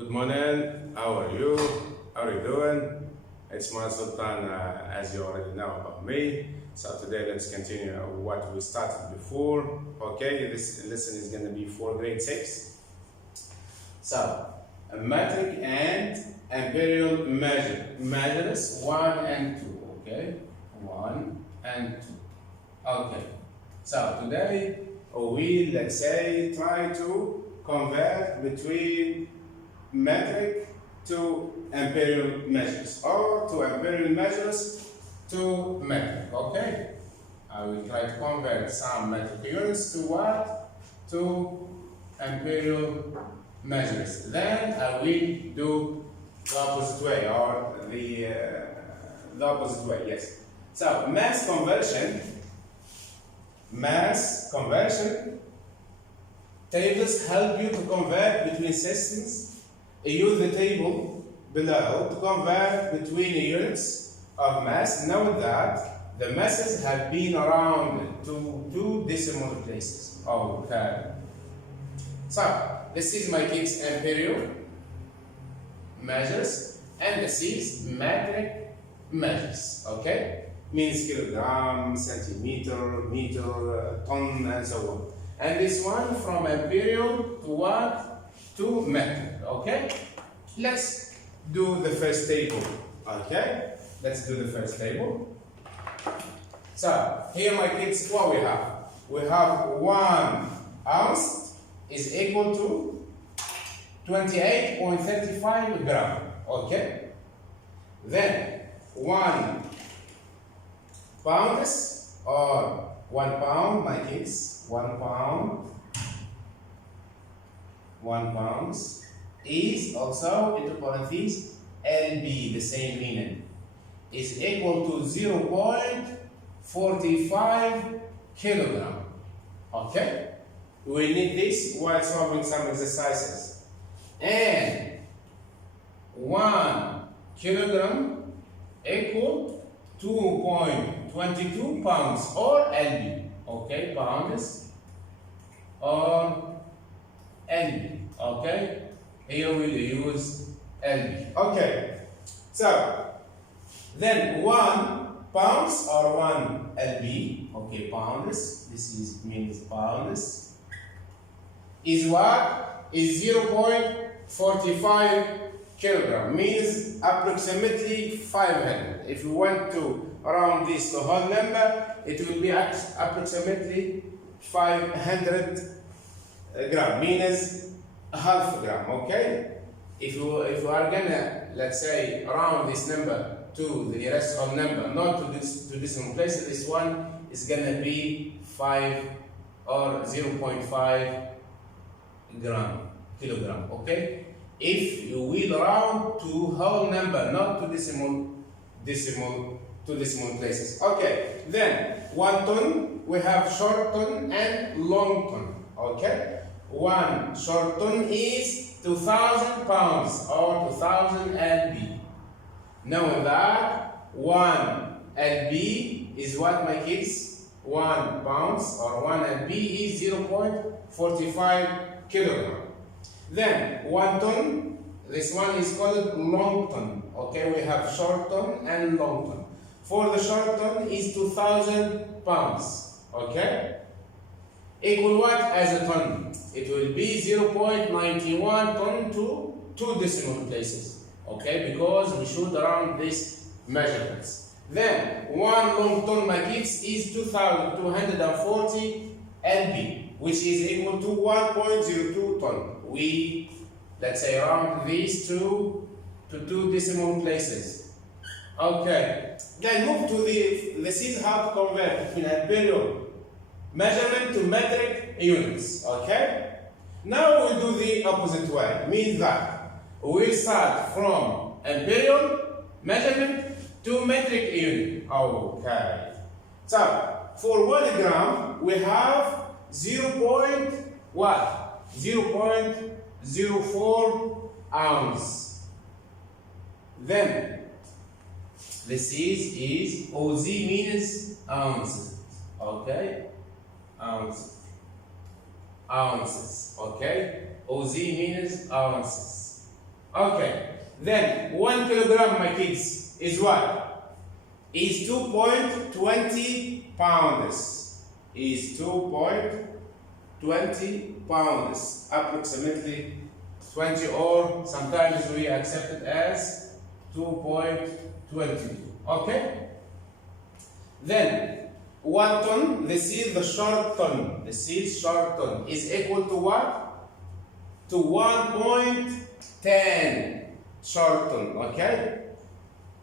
Good morning, how are you? How are you doing? It's my Sultan, as you already know about me. So today let's continue what we started before. Okay, this lesson is going to be for grade 6. So, a metric and imperial measures 1 and 2. Okay, 1 and 2. Okay, so today we, let's say, try to convert between metric to imperial measures, or to imperial measures to metric. Okay, I will try to convert some metric units to what? To imperial measures. Then I will do the opposite way, or the opposite way. Yes. So mass conversion tables help you to convert between systems. Use the table below to convert between units of mass. Note that the masses have been around to 2 decimal places. Okay. So this is my kids' imperial measures, and this is metric measures. Okay, means kilogram, centimeter, meter, ton, and so on. And this one from imperial to what? To metric. Okay, let's do the first table. Okay, let's do the first table. So here, my kids, what we have? We have 1 ounce is equal to 28.35 gram. Okay, then 1 pounds, or 1 pound, my kids, 1 pound. 1 pound is also, into parentheses, LB, the same meaning, is equal to 0.45 kilogram. Okay, we need this while solving some exercises. And 1 kilogram equal 2.22 pounds, or LB. Okay, pounds or LB. Okay, here we'll use LB. Okay, so then 1 pounds or 1 LB. Okay, pounds. This means pounds. Is what? Is 0.45 kilogram. Means approximately 500. If you want to round this to whole number, it will be approximately 500 gram, means half gram. Okay, if you are gonna, let's say, round this number to the nearest whole number, not to decimal place, this one is gonna be 5 or 0.5 kilogram. Okay, if you will round to whole number, not to decimal places. Okay, then 1 ton, we have short ton and long ton. Okay, 1 short ton is 2,000 pounds, or 2,000 lb. Knowing that 1 lb is what, my kids? 1 pounds or 1 lb is 0.45 kilogram. Then 1 ton, this one is called long ton. Okay, we have short ton and long ton. For the short ton is 2,000 pounds. Okay, equal what as a ton? It will be 0.91 ton to 2 decimal places. Okay, because we should round these measurements. Then 1 long ton, my kids, is 2,240 lb, which is equal to 1.02 ton. We, let's say, round these to 2 decimal places. Okay, then move to this is how to convert between imperial measurement to metric units. Okay, now we'll do the opposite way. Means that we'll start from imperial measurement to metric unit. Okay, so for 1 gram we have 0.04 ounce. Then this is OZ, means ounces. Okay, ounces. Okay, OZ means ounces. Okay. Then 1 kilogram, my kids, is what? Is 2.20 pounds. Is 2.20 pounds. Approximately 20, or sometimes we accept it as 2.22. Okay? Then 1 ton, this is the short ton. This is short ton is equal to what? To 1.10 short ton. Okay?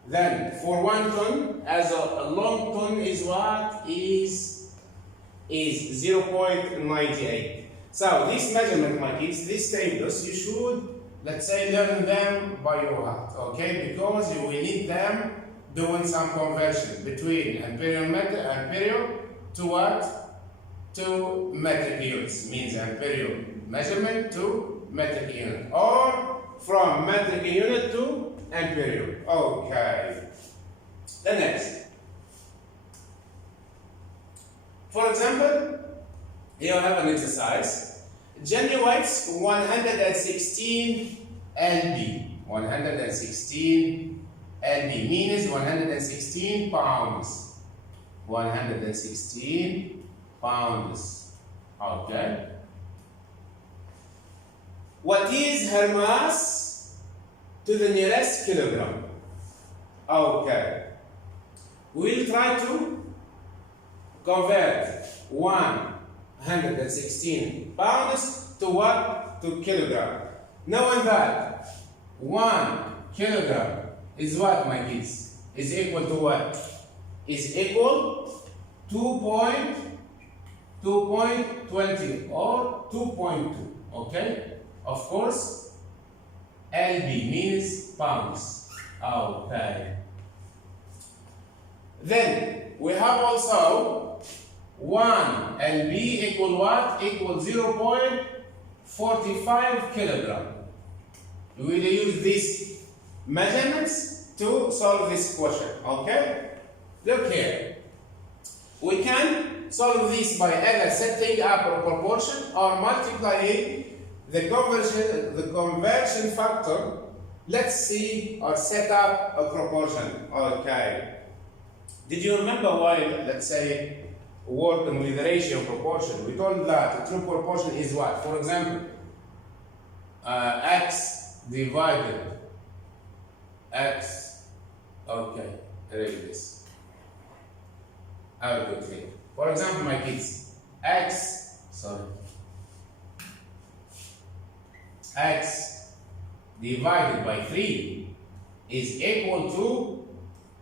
Then for 1 ton, as a long ton is what? Is 0.98. So this measurement, my kids, these tables, you should, let's say, learn them by your heart, okay? Because you will need them doing some conversion between imperial to what? To metric units. Means imperial measurement to metric unit, or from metric unit to imperial. Okay. The next. For example, here I have an exercise. Genuites 116 lb. 116 lb means 116 pounds. 116 pounds. Okay. What is her mass to the nearest kilogram? Okay. We'll try to convert 116 pounds to what? To kilogram. Knowing that 1 kilogram is what, my kids? Is equal to what? Is equal 2.20 or 2.2. Okay? Of course, lb means pounds. Okay. Then we have also 1 lb equal what? Equal 0.45 kilogram. We will use these measurements to solve this question. Okay? Look here. We can solve this by either setting up a proportion or multiplying the conversion factor. Let's see, or set up a proportion. Okay. Did you remember while, let's say, working with the ratio proportion, we told that a true proportion is what? For example, x divided x. Okay, read this. I will do it here. For example, my kids, x divided by 3 is equal to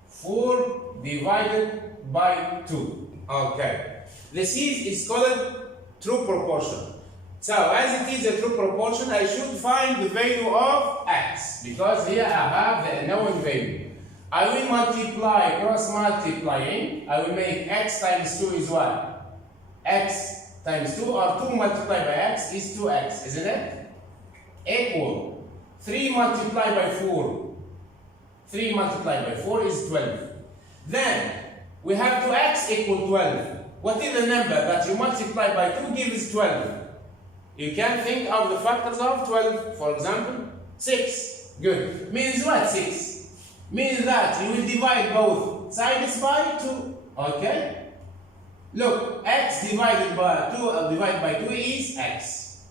4 divided by 2. Okay. This is called true proportion. So as it is a true proportion, I should find the value of x, because here I have the known value. I will multiply, cross multiplying, I will make x times 2 is what? X times 2, or 2 multiplied by x is 2x, isn't it? Equal 3 multiplied by 4. 3 multiplied by 4 is 12. Then we have 2x equal 12. What is the number that you multiply by 2 gives 12? You can think of the factors of 12. For example, 6. Good. Means what? 6. Means that you will divide both sides by 2. Okay? Look, x divided by 2 is x.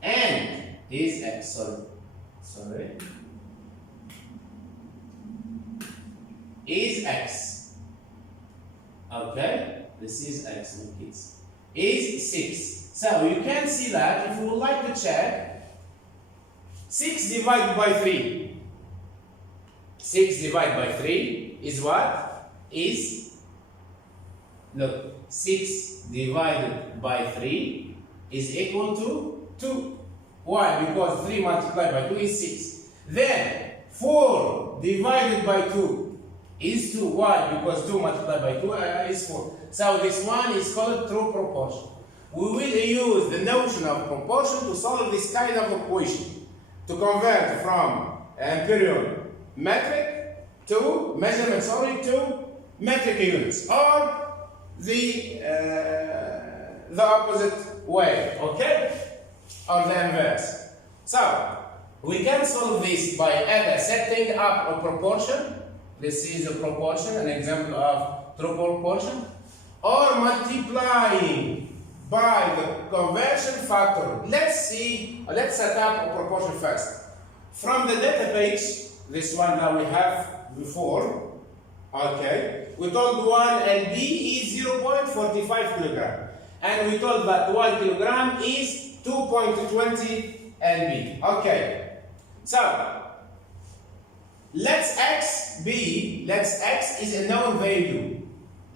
And is x. Sorry. Is x. Okay? This is x, my kids. Is 6. So you can see that if you would like to check, 6 divided by 3. 6 divided by 3 is what? Is, look, 6 divided by 3 is equal to 2. Why? Because 3 multiplied by 2 is 6. Then 4 divided by 2 is 2. Why? Because 2 multiplied by 2 is 4. So this one is called true proportion. We will use the notion of proportion to solve this kind of equation, to convert from imperial metric to measurement, to metric units, or the opposite way, okay, or the inverse. So We can solve this by either setting up a proportion. This is a proportion, an example of true proportion, or multiplying by the conversion factor. Let's set up a proportion first. From the data page, this one that we have before, okay, we told 1 lb is 0.45 kilogram, and we told that 1 kilogram is 2.20 lb. Okay, so let's x is a known value.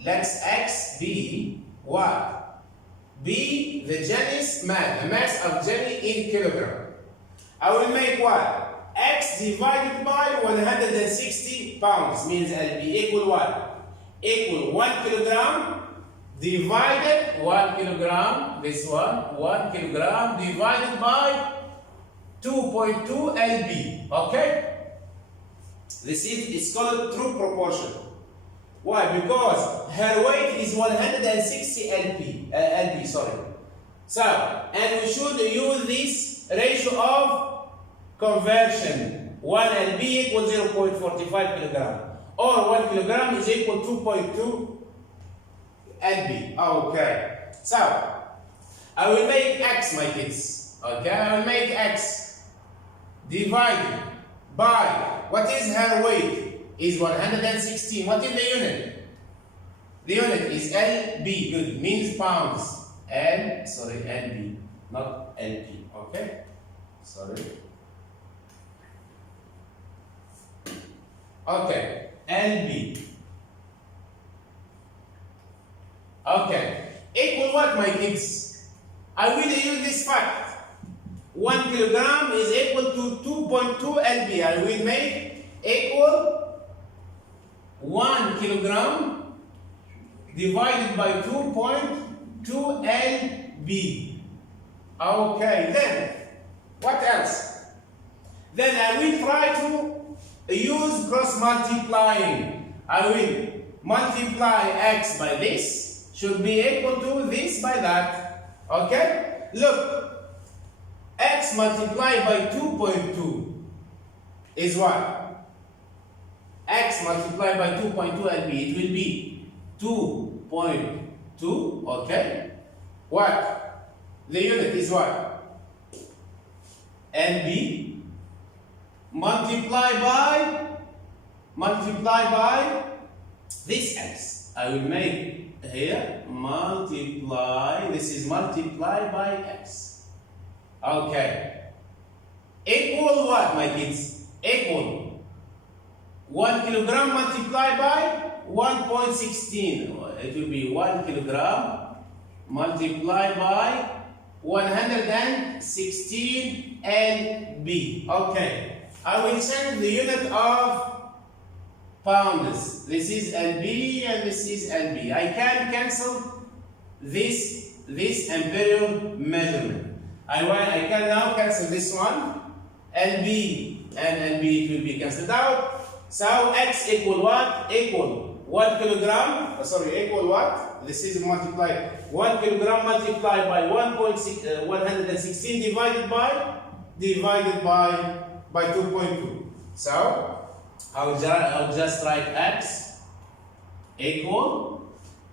Let's x be what? Be the Jenny's mass, the mass of Jenny in kilogram. I will make what? X divided by 160 pounds means lb equal what? Equal 1 kilogram divided 1 kilogram, this one, 1 kilogram divided by 2.2 lb. Okay? This is, it's called true proportion. Why? Because her weight is 160 lb, sorry. So, and we should use this ratio of conversion. 1 lb equals 0.45 kilogram, or 1 kilogram is equal to 2.2 lb. Okay. So, I will make x, my kids. Okay, I will make x divided by, what is her weight? Is 116. What is the unit? The unit is lb. Good. Means pounds. lb, not lp. Okay? Sorry. Okay. lb. Okay. Equal what, my kids? I will use this fact. 1 kilogram is equal to 2.2 lb. I will make equal 1 kilogram divided by 2.2 lb. Okay, then what else? Then I will try to use cross multiplying. I will multiply x by this, should be equal to this by that. Okay? Look, x multiplied by 2.2 is what? X multiplied by 2.2 lb, it will be 2.2, okay? What? The unit is what? lb multiplied by this x. I will make here multiply, this is multiplied by x. Okay. Equal what, my kids? Equal 1 kilogram multiplied by 1.16. It will be 1 kilogram multiplied by 116 lb. Okay. I will change the unit of pounds. This is lb and this is lb. I can cancel this imperial measurement. I can now cancel this one. lb and lb, it will be cancelled out. So x equal what? Equal 1 kilogram, equal what? This is multiplied. 1 kilogram multiplied by 116 divided by 2.2. So I'll just write x equal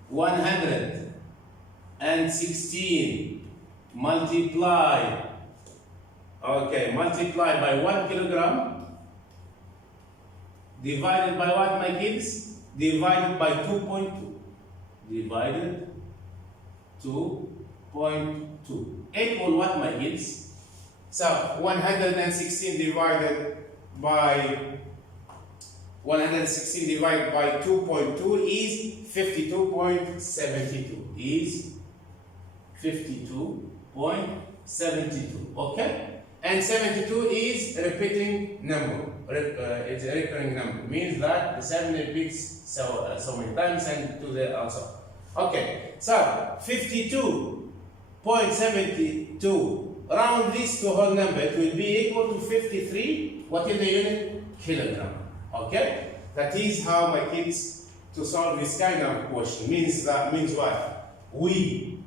116 multiplied by 1 kilogram divided by what, my kids? Divided by 2.2. Divided 2.2. Equal what, my kids? So 116 divided by 2.2 is 52.72. Is 52.72. Okay? And 72 is repeating number. It's a recurring number. Means that the 7 repeats so many times and 2 there also. Okay, so 52.72. Round this to whole number. It will be equal to 53. What is the unit? Kilogram. Okay? That is how my kids to solve this kind of question. Means what? We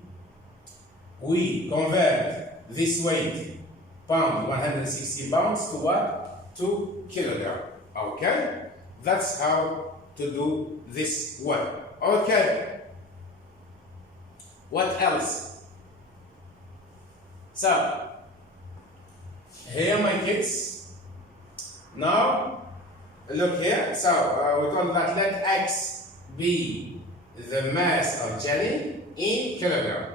convert this weight pounds, 160 pounds to what? 2 kilogram. Okay? That's how to do this one. Okay. What else? So, here my kids. Now, look here. So, we call that let X be the mass of jelly in kilogram.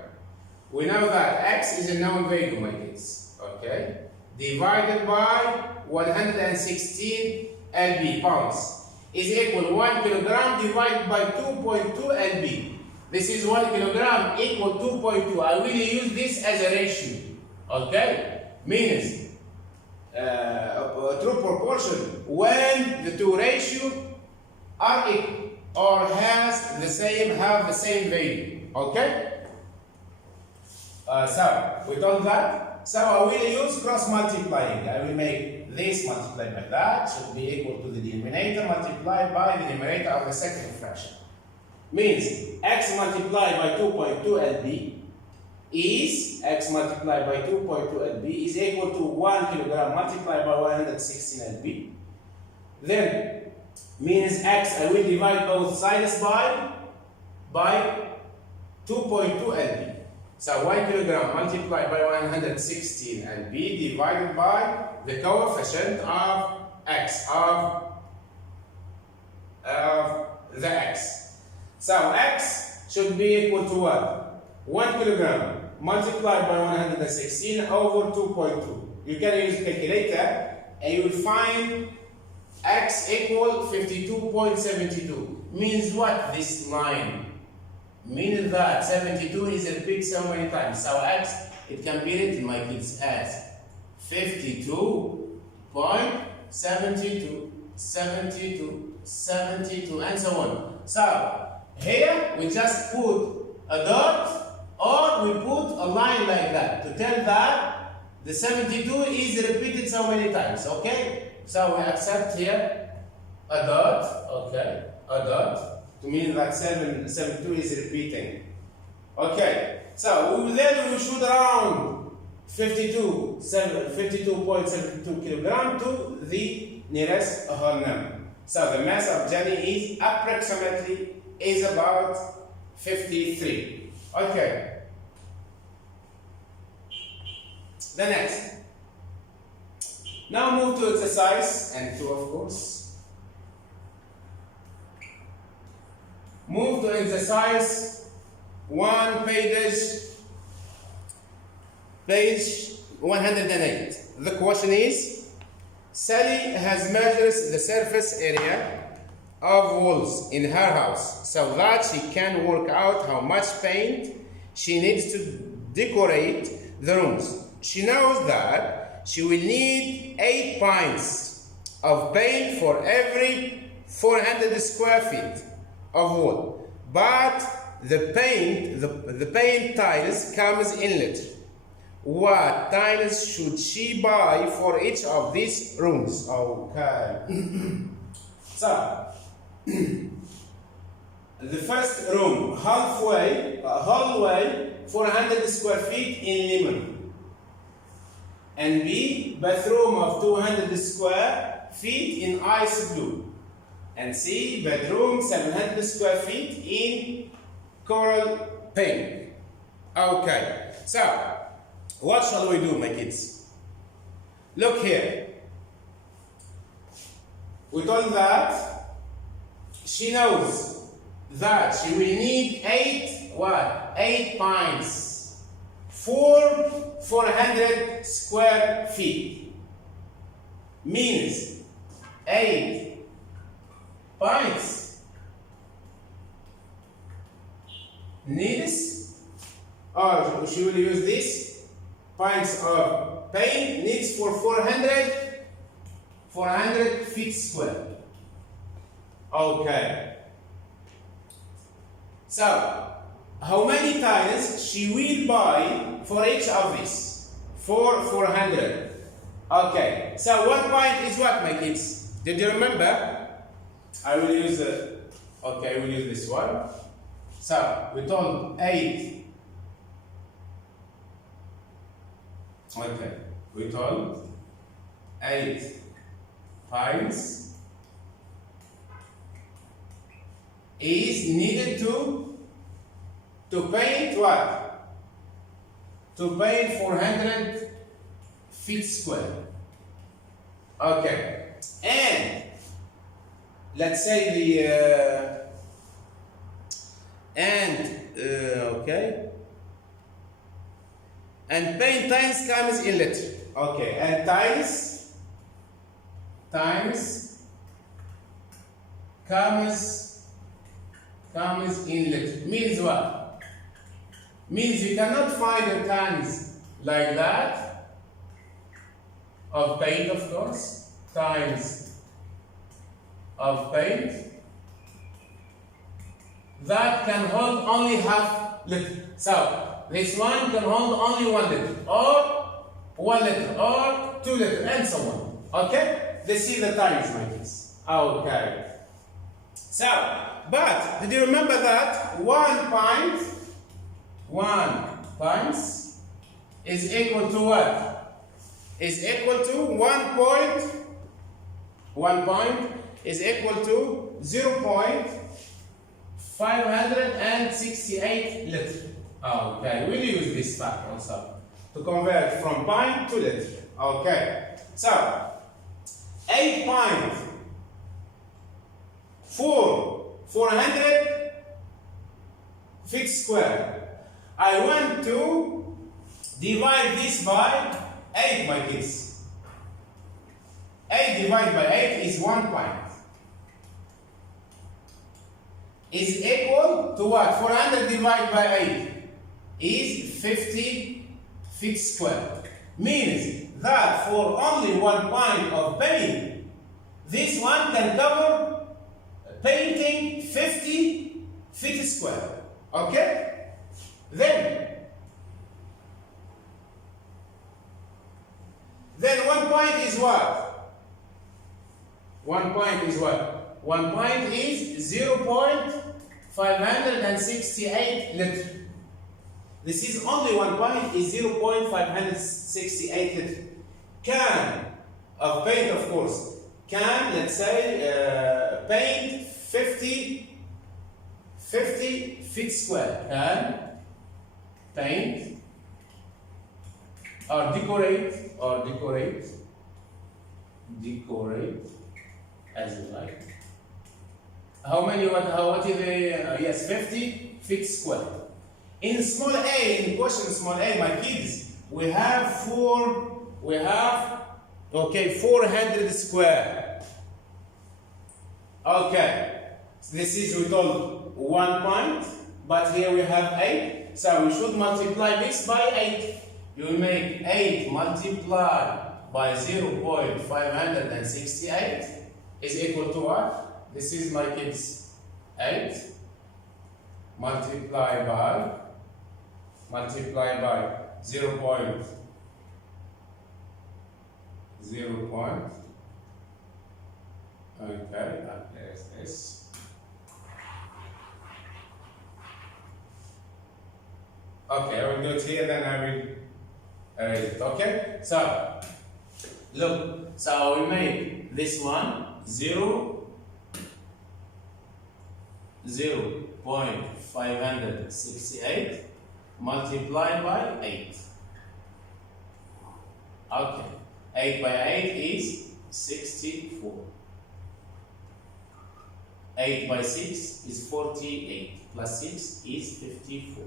We know that X is a known value, my kids. Okay? Divided by 116 lb, pounds, is equal 1 kilogram divided by 2.2 lb. This is 1 kilogram equal 2.2. I will use this as a ratio. Okay? Means a true proportion when the two ratios are equal or have the same value. Okay? So we done that. So I will use cross multiplying. I will make this multiplied by that should be equal to the denominator multiplied by the numerator of the second fraction. Means x multiplied by 2.2 lb is x multiplied by 2.2 lb is equal to 1 kilogram multiplied by 116 lb. Then means x, I will divide both sides by 2.2 lb. So 1 kilogram multiplied by 116 lb divided by the coefficient of x, of the x. So x should be equal to what? 1 kilogram multiplied by 116 over 2.2. You can use a calculator and you will find x equal 52.72. Means what this line? Meaning that 72 is repeated so many times. So x, it can be written, my kids, as 52.72, 72, 72, and so on. So here we just put a dot or we put a line like that to tell that the 72 is repeated so many times. Okay? So we accept here a dot. Okay? A dot. To mean that 72 is repeating. Okay, so then we should round 52.72 kilogram to the nearest whole number. So the mass of jelly is approximately about 53. Okay. The next. Now move to exercise and 2, of course. Move to exercise 1, page 108. The question is, Sally has measured the surface area of walls in her house so that she can work out how much paint she needs to decorate the rooms. She knows that she will need 8 pints of paint for every 400 square feet of wall, but the paint tiles comes inlet. What tiles should she buy for each of these rooms? Okay. So the first room, hallway 400 square feet in lemon, and B, bathroom of 200 square feet in ice blue, and C, bedroom 700 square feet in coral pink. Okay, so what shall we do, my kids? Look here. We told that she knows that she will need 8 pints for 400 square feet. Means 8 pints needs, or she will use this pints of paint needs for 400 feet square. Okay. So how many tiles she will buy for each of these? For 400. Okay. So 1 pint is what, my kids? Did you remember? I will use I will use this one. So we told 8. Okay. we told 8 pints is needed to paint what? To paint 400 feet square. Okay, and let's say okay, and paint times comes in liter. Okay, and times comes in liter. Means what? Means you cannot find the times like that of paint, of course, times of paint that can hold only half liter. So this one can hold only 1 liter, or 1 liter, or 2 liter, and so on. Okay? This is the times, my kids. Okay. So, but did you remember that 1 pint is equal to what? Is equal to 1 point is equal to 0.568 liter. Okay, we'll use this fact also to convert from pint to liter. Okay, so 8 pint for 400 feet square. I want to divide this by 8, my kids. 8 divided by 8 is 1 pint. Is equal to what? 400 divided by 8 is 50 feet square. Means that for only 1 pint of paint, this one can cover painting 50 feet square. Okay? Then 1 pint is what? 1 pint is what? 1 pint is 0.568 liter. This is only 1 pint is 0.568 liter. Can of paint, of course, can, let's say, paint 50 feet square. Can paint or decorate as you like. How many? What is the? Yes, 50 feet square. In small a, in question small a, my kids, we have 400 square. Okay, so this is, we told 1 pint, but here we have 8, so we should multiply this by 8. You will make 8 multiplied by 0.568 is equal to what? This is, my kids, 8 multiplied by 0 point. Okay, there's this. Okay, I will do it here, then I will erase it. Okay, so look, so we make this one 0.568 multiplied by 8. Okay, 8 by 8 is 64. 8 by 6 is 48, plus 6 is 54.